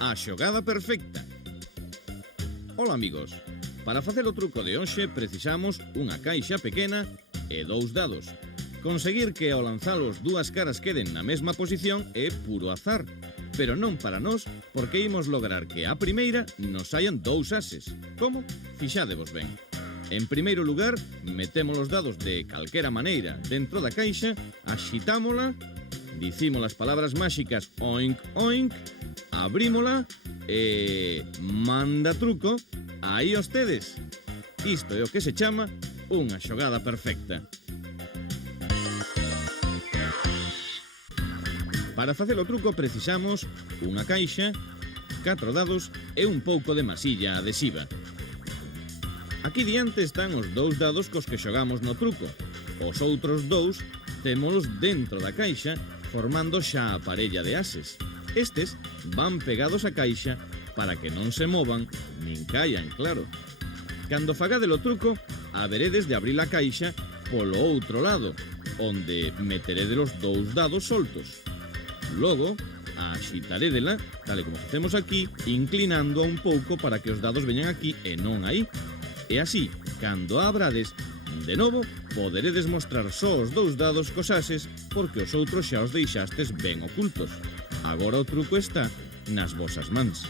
A xogada perfecta. Ola amigos, para facer o truco de hoxe precisamos unha caixa pequena e 2 dados. Conseguir que ao lanzalos dúas caras queden na mesma posición é puro azar, pero non para nós, porque imos lograr que a primeira nos saian 2 ases. Como? Fixádevos ben. En primeiro lugar, metemos os dados de calquera maneira dentro da caixa, axitámola, dicimos as palabras máxicas oink, oink, abrímola e manda truco, aí os tedes. Isto é o que se chama unha xogada perfecta. Para facer o truco precisamos unha caixa, 4 dados e un pouco de masilla adhesiva. Aquí diante están os 2 dados cos que xogamos no truco. Os outros 2 témolos dentro da caixa, formando xa a parella de ases. Estes van pegados á caixa para que non se movan nin caian, claro. Cando fagades o truco, haberedes de abrir a caixa polo outro lado, onde meteredes os 2 dados soltos. Logo, axitarédela, tal como facemos aquí, inclinando un pouco para que os dados veñan aquí e non aí. E así, cando a abrades, de novo, poderedes mostrar só os 2 dados cos ases porque os outros xa os deixastes ben ocultos. Agora o truco está nas vosas mans.